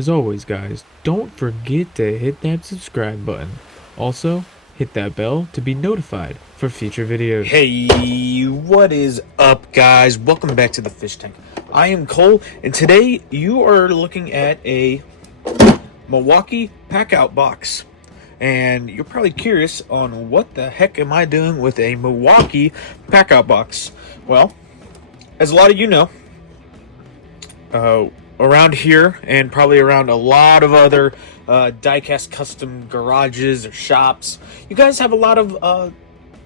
as always, guys, don't forget to hit that subscribe button. Also, hit that bell to be notified for future videos. Hey, what is up, guys? Welcome back to the Fish Tank. I am Cole, and today you are looking at a Milwaukee Packout box. And you're probably curious on what the heck am I doing with a Milwaukee Packout box. Well, as a lot of you know, around here and probably around a lot of other diecast custom garages or shops, you guys have a lot of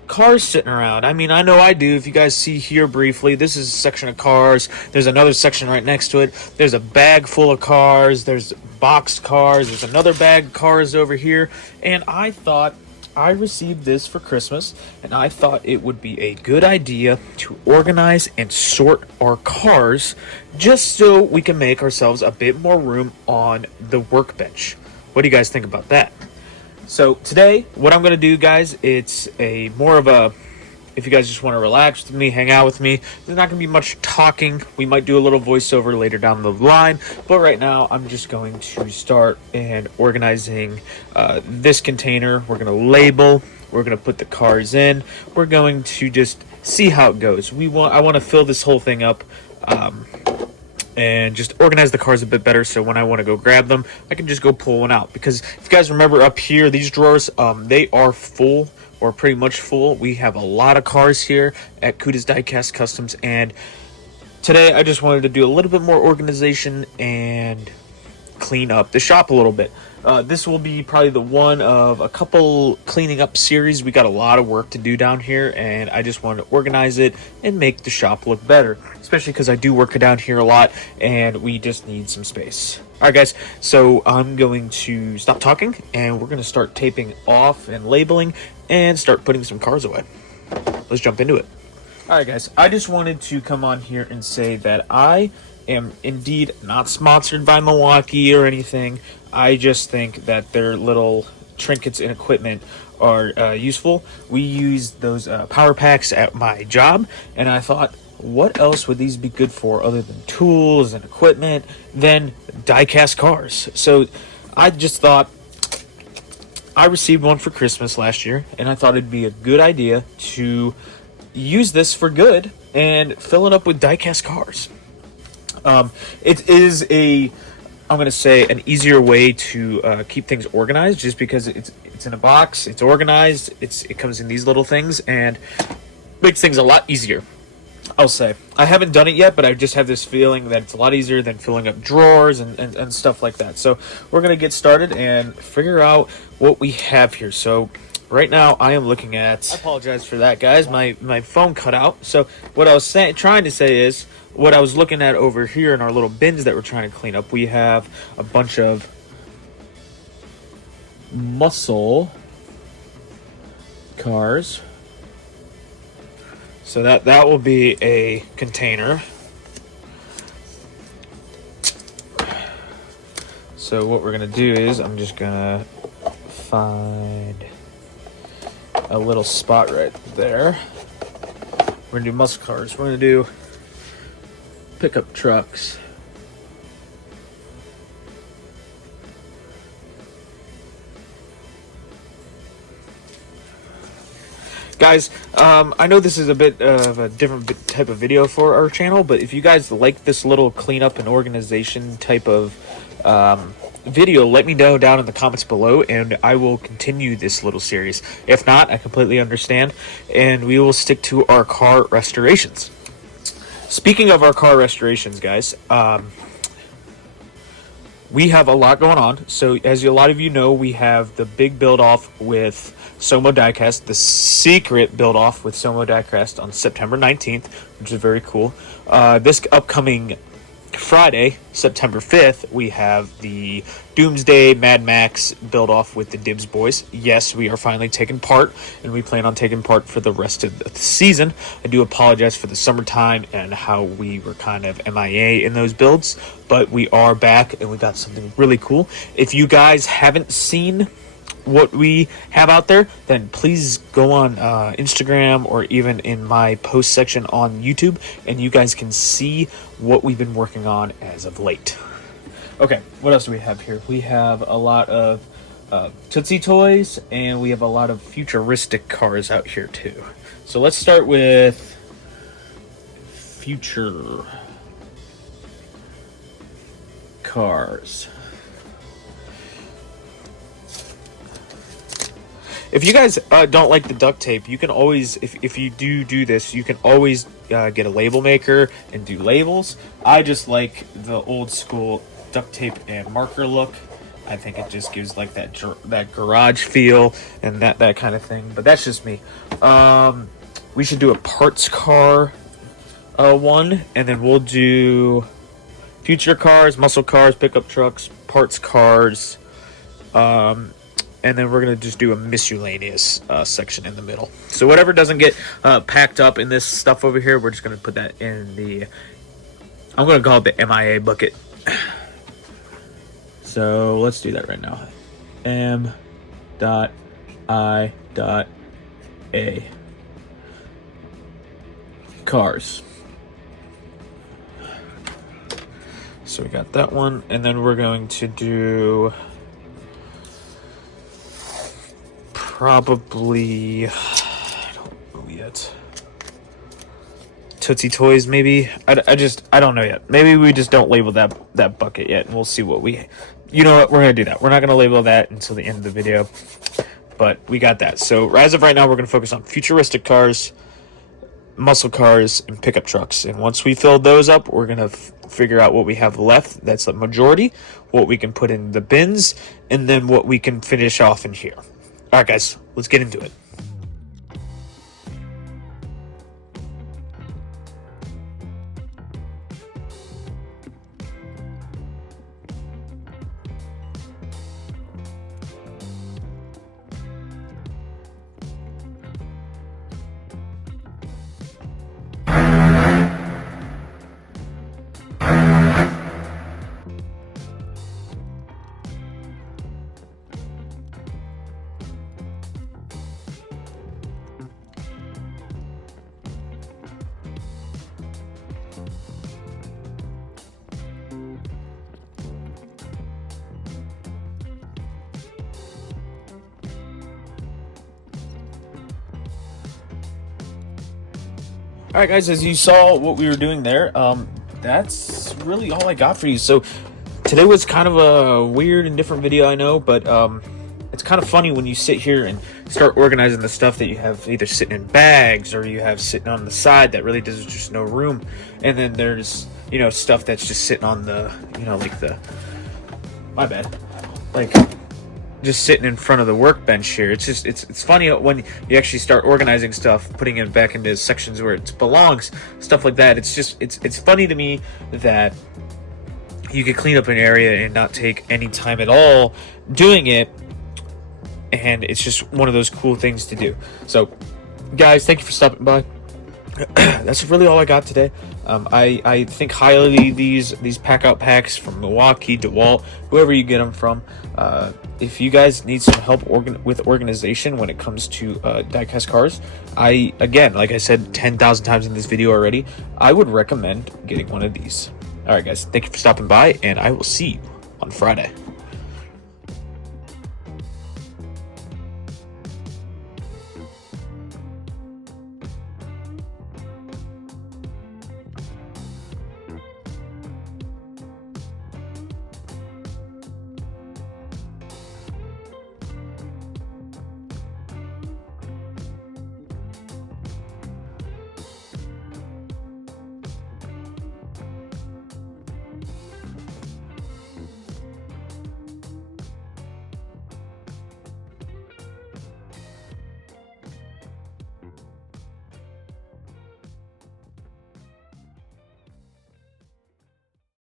cars sitting around. I mean, I know I do. If you guys see here briefly, this is a section of cars. There's another section right next to it. There's a bag full of cars. There's boxed cars. There's another bag of cars over here. And I thought, I received this for Christmas, and I thought it would be a good idea to organize and sort our cars just so we can make ourselves a bit more room on the workbench. What do you guys think about that? So today, what I'm going to do, guys, it's a more of a, if you guys just want to relax with me, hang out with me, there's not going to be much talking. We might do a little voiceover later down the line, but right now I'm just going to start and organizing this container. We're going to label, we're going to put the cars in, we're going to just see how it goes. I want to fill this whole thing up and just organize the cars a bit better, so when I want to go grab them, I can just go pull one out. Because if you guys remember up here, these drawers, they are full, or pretty much full. We have a lot of cars here at Cuda's Diecast Customs, and today I just wanted to do a little bit more organization and clean up the shop a little bit. This will be probably the one of a couple cleaning up series. We got a lot of work to do down here, and I just wanted to organize it and make the shop look better, especially because I do work down here a lot and we just need some space. Alright guys, so I'm going to stop talking and we're going to start taping off and labeling and start putting some cars away. Let's jump into it. Alright guys, I just wanted to come on here and say that I am indeed not sponsored by Milwaukee or anything. I just think that their little trinkets and equipment are useful. We use those power packs at my job, and I thought, what else would these be good for other than tools and equipment than diecast cars? So I just thought, I received one for Christmas last year, and I thought it'd be a good idea to use this for good and fill it up with diecast cars. It is I'm going to say, an easier way to keep things organized, just because it's in a box, it's organized, it comes in these little things, and makes things a lot easier. I'll say. I haven't done it yet, but I just have this feeling that it's a lot easier than filling up drawers and stuff like that. So we're going to get started and figure out what we have here. So right now I am looking at, I apologize for that, guys, my phone cut out. So what I was trying to say is, what I was looking at over here in our little bins that we're trying to clean up, we have a bunch of muscle cars. So that will be a container. So what we're gonna do is, I'm just gonna find a little spot right there. We're gonna do muscle cars. We're gonna do pickup trucks. Guys, I know this is a bit of a different type of video for our channel, but if you guys like this little cleanup and organization type of video, let me know down in the comments below, and I will continue this little series. If not, I completely understand, and we will stick to our car restorations. Speaking of our car restorations, guys, we have a lot going on. So as a lot of you know, we have the big build-off with SoMo Diecast, the secret build-off with SoMo Diecast on September 19th, which is very cool. This upcoming Friday, September 5th, we have the Doomsday Mad Max build-off with the Dibs boys. Yes, we are finally taking part, and we plan on taking part for the rest of the season. I do apologize for the summertime and how we were kind of MIA in those builds, but we are back, and we got something really cool. If you guys haven't seen what we have out there, then please go on Instagram or even in my post section on YouTube, and you guys can see what we've been working on as of late. Okay, what else do we have here? We have a lot of Tootsie Toys, and we have a lot of futuristic cars out here too. So let's start with future cars. If you guys don't like the duct tape, you can always, if you do this, you can always get a label maker and do labels. I just like the old school duct tape and marker look. I think it just gives like that garage feel and that kind of thing. But that's just me. We should do a parts car one, and then we'll do future cars, muscle cars, pickup trucks, parts cars. And then we're going to just do a miscellaneous section in the middle. So whatever doesn't get packed up in this stuff over here, we're just going to put that in the... I'm going to call it the MIA bucket. So let's do that right now. M.I.A. Cars. So we got that one. And then we're going to do... probably, I don't know yet. Tootsie Toys, maybe. I don't know yet. Maybe we just don't label that bucket yet, and we'll see what we. You know what? We're gonna do that. We're not gonna label that until the end of the video, but we got that. So as of right now, we're gonna focus on futuristic cars, muscle cars, and pickup trucks. And once we fill those up, we're gonna figure out what we have left. That's the majority. What we can put in the bins, and then what we can finish off in here. All right, guys, let's get into it. All right, guys, as you saw what we were doing there, that's really all I got for you. So today was kind of a weird and different video, I know, but it's kind of funny when you sit here and start organizing the stuff that you have either sitting in bags or you have sitting on the side that really does just no room. And then there's, you know, stuff that's just sitting on the, you know, like the, my bad, like just sitting in front of the workbench here. It's just it's funny when you actually start organizing stuff, putting it back into sections where it belongs, stuff like that. It's just it's funny to me that you could clean up an area and not take any time at all doing it, and it's just one of those cool things to do. So guys, thank you for stopping by. That's really all I got today. I think highly these Packout packs from Milwaukee, DeWalt, whoever you get them from. If you guys need some help with organization when it comes to diecast cars, again, like I said 10,000 times in this video already, I would recommend getting one of these. All right, guys, thank you for stopping by, and I will see you on Friday.